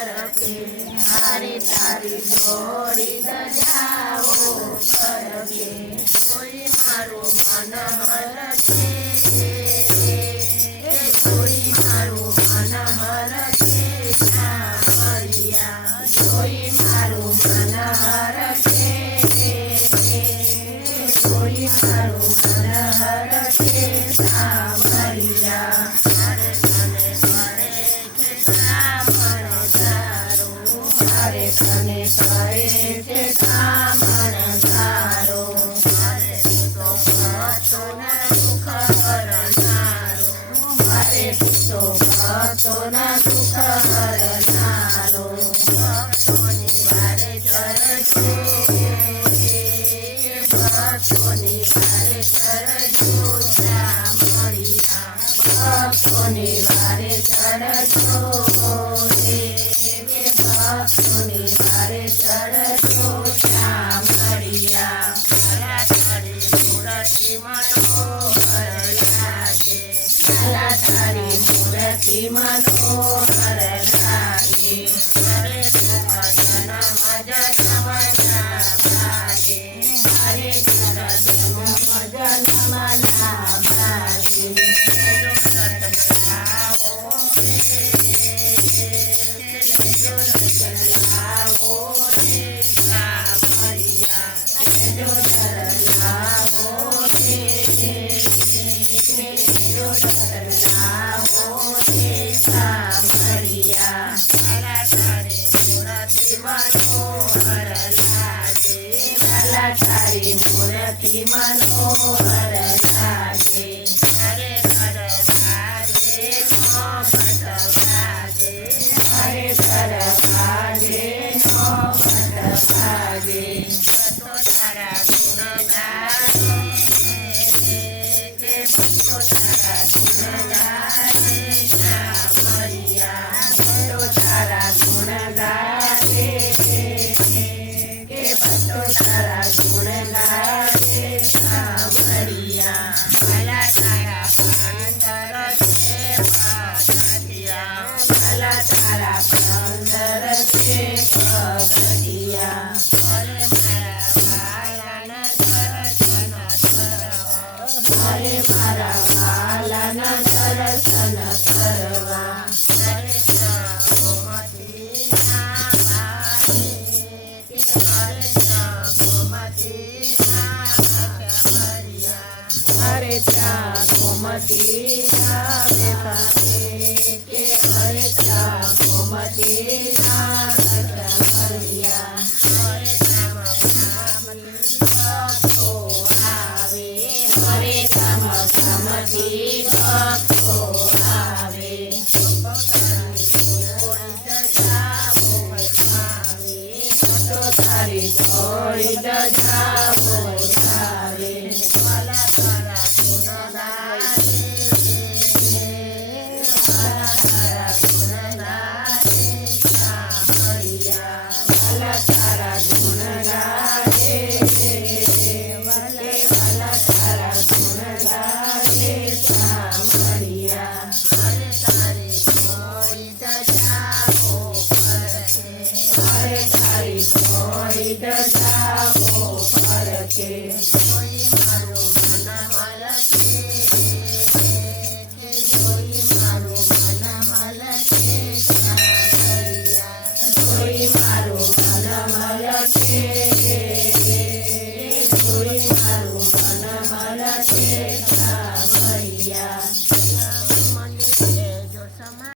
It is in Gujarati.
ફરકે મારે તારી જોડી સજાવો ફરકે કોઈ મારું મન હરકે કોઈ મારું મન હરકે સામરિયા કોઈ મારું મન હરકે કોઈ મારું મન હરકે સામરિયા મારે તને કરે છે કામણ તારો મારે તો ભક્તોના દુઃખ હરનારો મારે તો ભક્તોના દુઃખ હરનારો ભક્તોની વારે ચરજો ભક્તોની વારે ચરજો સામરિયા ભક્તોની વારે ચરજો ભક્તોની વારે ચરજો સામરિયા મારા તારી મૂર્તિ મનોહર લાગે મારા તારી મૂર્તિ મનોહર લાગે મારે ભજન મજા ભાગે મારે જન્મ ભજન મના ભાગે તારી મૂર્તિ મનોહર લાગે હરે હર વાગે નો પટ વાગે હરે હર વાગે નો પટ વાગે ભક્તો તારા ગુણ ગાવે કે ભક્તો તારા ગુણ ગાવે સામરિયા ભક્તો તારા ગુણ ગાવે કે ભક્તો તારા ગુણ ગાવે સામરિયા મારા તારા પાંદર છે પગથિયા મારા તારા પાંદર છે પગથિયા